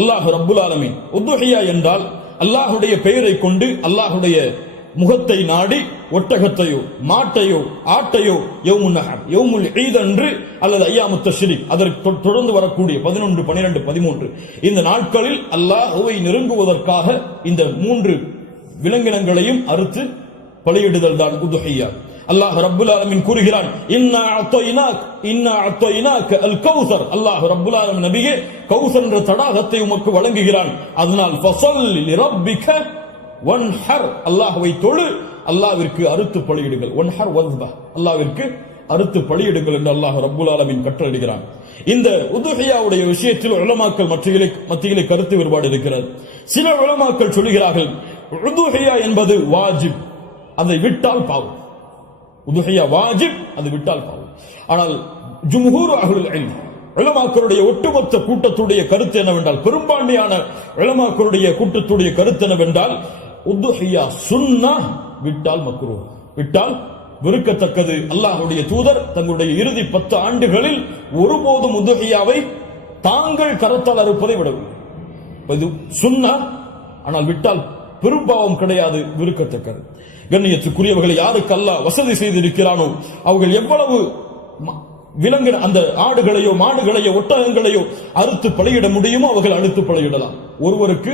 அல்லாஹ் ரப்புல் ஆலமீன். உதுஹியா என்றால் அல்லாஹுடைய பெயரை கொண்டு அல்லாஹுடைய முகத்தை நாடி ஒட்டகத்தையோ மாட்டையோ ஆட்டையோ யௌமுன் நஹர் யௌமுல் ஈத் அன்று அல்லது அய்யாமுத் தஷ்ரீக் அதற்கு தொடர்ந்து வரக்கூடிய 11, 12, 13 இந்த நாட்களில் அல்லாஹ்வை நெருங்குவதற்காக இந்த 3 விலங்கினங்களையும் அறுத்து பலியிடுதல் தான் உதுஹியா. அல்லாஹ் ரப்புல் ஆலமீன் கூறுகிறான், இன்னா அத்தைனாக அல் கௌசர். அல்லாஹ் ரப்புல் ஆலமீன் நபியே கௌசர் என்ற தடாகத்தை உமக்கு வழங்குகிறான். அதனால் ஃபஸல்லி லிரப்பிக வன்ஹர், அல்லாஹ்வை தொழு, அல்லாஹ்விற்கு அறுத்து பலியிடுங்கள். வன்ஹர் வஸ்ப, அல்லாஹ்விற்கு அறுத்து பலியிடுங்கள் என்று அல்லாஹ் ரப்புல் ஆலமீன் கட்டளையிடுகிறான். இந்த உதுஹியாவுடைய விஷயத்தில் உலமாக்கள் மத்தியிலே கருத்து வேறுபாடு இருக்கிறது. சில உலமாக்கள் சொல்கிறார்கள் உதுஹியா என்பது வாஜிப், அதை விட்டால் பாவம். உதுஹியா வாஜிப், அது விட்டால் பாவம். ஆனால் ஜும்ஹூர் அஹ்லுல் இல்ம் உலமாக்களுடைய ஒட்டுமொத்த கூட்டத்துடைய கருத்து என்னவென்றால், பெரும்பான்மையான உலமாக்களுடைய கூட்டத்துடைய கருத்து என்னவென்றால், உதுஹியா சுன்னah, விட்டால் மக்ரூஹ், விட்டால் வெறுக்கத்தக்கது. அல்லாஹ்வுடைய தூதர் தங்களுடைய இறுதி 10 ஆண்டுகளில் ஒருபோதும் உதுஹியாவை தாங்கள் கரத்தால் அறுப்பதை விடவில்லை. இது சுன்னah, ஆனால் விட்டால் பெரும்பாவம் கிடையாது, வெறுக்கத்தக்கது. கண்ணியத்துக்குரியவர்களை யாருக்கு அல்லாஹ் வசதி செய்திருக்கிறானோ அவர்கள் எவ்வளவு விலங்கு அந்த ஆடுகளையோ மாடுகளையோ ஒட்டகங்களையோ அறுத்து பலியிட முடியுமோ அவர்கள் அறுத்து பலியிடலாம். ஒருவருக்கு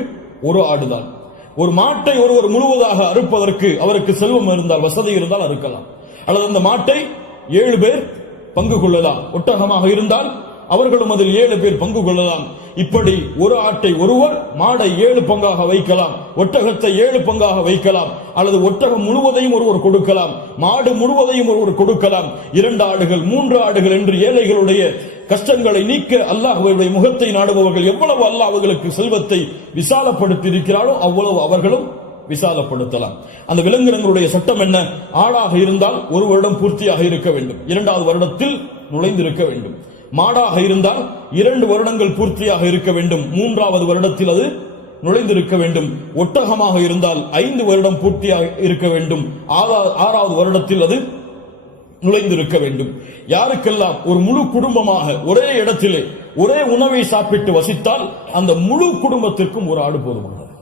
ஒரு ஆடுதான். ஒரு மாட்டை ஒருவர் முழுவதாக அறுப்பதற்கு அவருக்கு செல்வம் இருந்தால், வசதி இருந்தால் அறுக்கலாம். அல்லது அந்த மாட்டை 7 பேர் பங்கு கொள்ளலாம். ஒட்டகமாக இருந்தால் அவர்களும் அதில் 7 பேர் பங்கு கொள்ளலாம். இப்படி ஒரு ஆட்டை ஒருவர், மாடை 7 பங்காக வைக்கலாம், ஒட்டகத்தை 7 பங்காக வைக்கலாம். அல்லது ஒட்டகம் முழுவதையும் ஒருவர் கொடுக்கலாம், மாடு முழுவதையும் ஒருவர் கொடுக்கலாம். 2 ஆடுகள் 3 ஆடுகள் என்று ஏழைகளுடைய கஷ்டங்களை நீக்க அல்லாஹ்வுடைய முகத்தை நாடுபவர்கள் எவ்வளவு அல்லாஹ் அவர்களுக்கு செல்வத்தை விசாலப்படுத்தி இருக்கிறாரோ அவ்வளவு அவர்களும் விசாலப்படுத்தலாம். அந்த விலங்கினங்களுடைய சட்டம் என்ன? ஆடாக இருந்தால் 1 வருடம் பூர்த்தியாக இருக்க வேண்டும், 2வது வருடத்தில் நுழைந்திருக்க வேண்டும். மாடாக இருந்தால் 2 வருடங்கள் பூர்த்தியாக இருக்க வேண்டும், 3வது வருடத்தில் அது நுழைந்திருக்க வேண்டும். ஒட்டகமாக இருந்தால் 5 வருடம் பூர்த்தியாக இருக்க வேண்டும், 6வது வருடத்தில் அது நுழைந்திருக்க வேண்டும். யாருக்கெல்லாம் ஒரு முழு குடும்பமாக ஒரே இடத்திலே ஒரே உணவை சாப்பிட்டு வசித்தால் அந்த முழு குடும்பத்திற்கும் ஒரு ஆடு போதுமானது,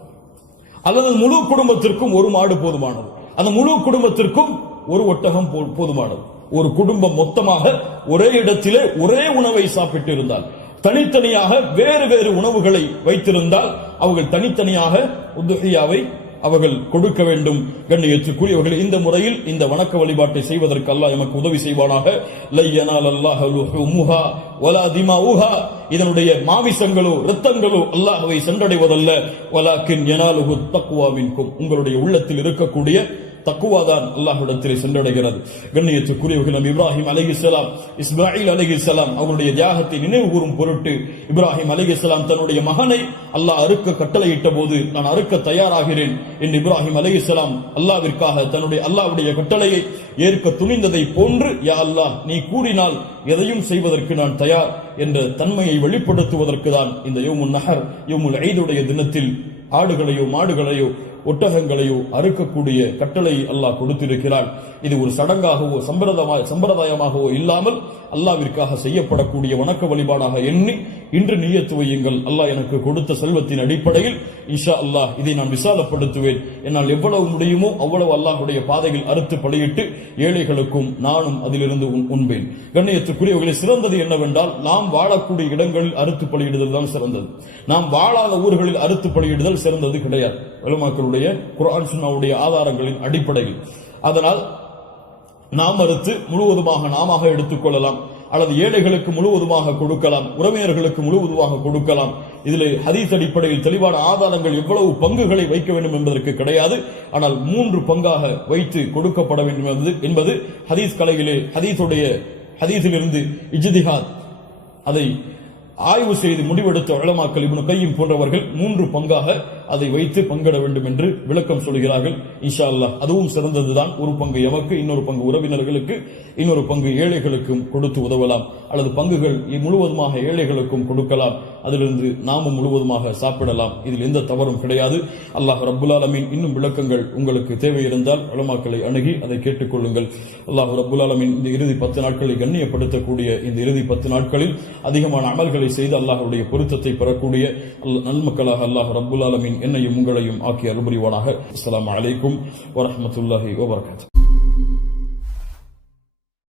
அல்லது முழு குடும்பத்திற்கும் ஒரு மாடு போதுமானது, அந்த முழு குடும்பத்திற்கும் ஒரு ஒட்டகம் போதுமானது. ஒரு குடும்பம் மொத்தமாக ஒரே இடத்திலே ஒரே உணவை சாப்பிட்டு இருந்தால், தனித்தனியாக வேறு வேறு உணவுகளை வைத்திருந்தால் அவர்கள் தனித்தனியாக உதுஹியாவை அவர்கள் கொடுக்க வேண்டும். கண்ணியத்துக்குரியவர்கள், இந்த முறையில் இந்த வணக்க வழிபாட்டை செய்வதற்கு அல்லாஹ் எமக்கு உதவி செய்வானாக. லை யனாலல்லாஹு லுஹுமுஹா வலா திமாஉஹா, இதனுடைய மாமிசங்களோ இரத்தங்களோ அல்லாஹ்வை சென்றடைவதல்ல. வலாக்கின் யனாலுஹு தக்வா மின்கும், உங்களுடைய உள்ளத்தில் இருக்கக்கூடிய தக்குவாதான் அல்லாஹ்விடத்தில் சென்றடைகிறது. கண்ணியத்துக்குரியவர்கள், நபி இப்ராஹிம் அலைஹிஸ்ஸலாம், இஸ்மாயில் அலைஹிஸ்ஸலாம் அவருடைய தியாகத்தை நினைவு கூறும் பொருட்டு இப்ராஹிம் அலைஹிஸ்ஸலாம் தன்னுடைய மகனை அல்லாஹ் அறுக்க கட்டளையிட்ட போது, நான் அறுக்க தயாராகிறேன் என்று இப்ராஹிம் அலைஹிஸ்ஸலாம் அல்லாஹ்விற்காக தன்னுடைய அல்லாஹ்வுடைய கட்டளையை ஏற்க துணிந்ததை போன்று, யா அல்லாஹ் நீ கூறினால் எதையும் செய்வதற்கு நான் தயார் என்ற தன்மையை வெளிப்படுத்துவதற்கு தான் இந்த யௌமுன் நஹர் யௌமுல் ஈதுடைய தினத்தில் ஆடுகளையோ மாடுகளையோ ஒட்டகங்களையோ அறுக்கக்கூடிய கட்டளை அல்லாஹ் கொடுத்திருக்கிறார். இது ஒரு சடங்காகவோ சம்பிரதாயமாகவோ இல்லாமல் அல்லாஹ்விற்காக செய்யப்படக்கூடிய வணக்க வழிபாடாக எண்ணி இன்று நியத்து வையுங்கள். அல்லாஹ் எனக்கு கொடுத்த செல்வத்தின் அடிப்படையில் இன்ஷா அல்லாஹ் இதை நான் விசாலப்படுத்துவேன். என்னால் எவ்வளவு முடியுமோ அவ்வளவு அல்லாஹ்வுடைய பாதையில் அறுத்து பலியிட்டு ஏழைகளுக்கும் நானும் அதிலிருந்து உண்பேன். கண்ணியத்துக்குரியவர்களை, சிறந்தது என்னவென்றால் நாம் வாழக்கூடிய இடங்களில் அறுத்து பலியிடுதல் தான் சிறந்தது. நாம் வாழாத ஊர்களில் அறுத்து பலியிடுதல் சிறந்தது கிடையாது, உலமாக்களுடைய குர்ஆன் சுன்னாவுடைய ஆதாரங்களின் அடிப்படையில். அதனால் நாம் அறுத்து முழுவதுமாக நாம எடுத்துக் கொள்ளலாம், அல்லது ஏழைகளுக்கு முழுவதுமாக கொடுக்கலாம், உறவினர்களுக்கு முழுவதுமாக கொடுக்கலாம். இதில் ஹதீஸ் அடிப்படையில் தெளிவான ஆதாரங்கள் எவ்வளவு பங்குகளை வைக்க வேண்டும் என்பதற்கு கிடையாது. ஆனால் 3 பங்காக வைத்து கொடுக்கப்பட வேண்டும் என்பது ஹதீஸ் கலையிலே ஹதீஸிலிருந்து இஜ்திஹாத் அதை ஆய்வு செய்து முடிவெடுத்த உலமாக்கள் இப்னு கையிம் போன்றவர்கள் 3 பங்காக அதை வைத்து பங்கிட வேண்டும் என்று விளக்கம் சொல்கிறார்கள். இன்ஷா அல்லாஹ் அதுவும் சிறந்ததுதான். 1 பங்கு எமக்கு, இன்னொரு பங்கு உறவினர்களுக்கு, இன்னொரு பங்கு ஏழைகளுக்கும் கொடுத்து உதவலாம், அல்லது பங்குகள் முழுவதுமாக ஏழைகளுக்கும் கொடுக்கலாம். அதிலிருந்து நாமும் முழுவதுமாக சாப்பிடலாம். இதில் எந்த தவறும் கிடையாது. அல்லாஹ் ரப்புல் ஆலமீன் இன்னும் விளக்கங்கள் உங்களுக்கு தேவை இருந்தால் உலமாக்களை அணுகி அதை கேட்டுக்கொள்ளுங்கள். அல்லாஹ் ரப்புல் ஆலமீன் இந்த இறுதி 10 நாட்களை கண்ணியப்படுத்தக்கூடிய இந்த இறுதி 10 நாட்களில் அதிகமான அமல்களை செய்து அல்லாஹ்வுடைய பொருத்தத்தை பெறக்கூடிய நன்மக்களாக அல்லாஹ் ரப்புல் ஆலமீன் என்னையும் உங்களையும் ஆக்கி அருள் புரிவானாக. அஸ்ஸலாமு அலைக்கும் வரஹ்மத்துல்லாஹி வபரகாத்துஹு.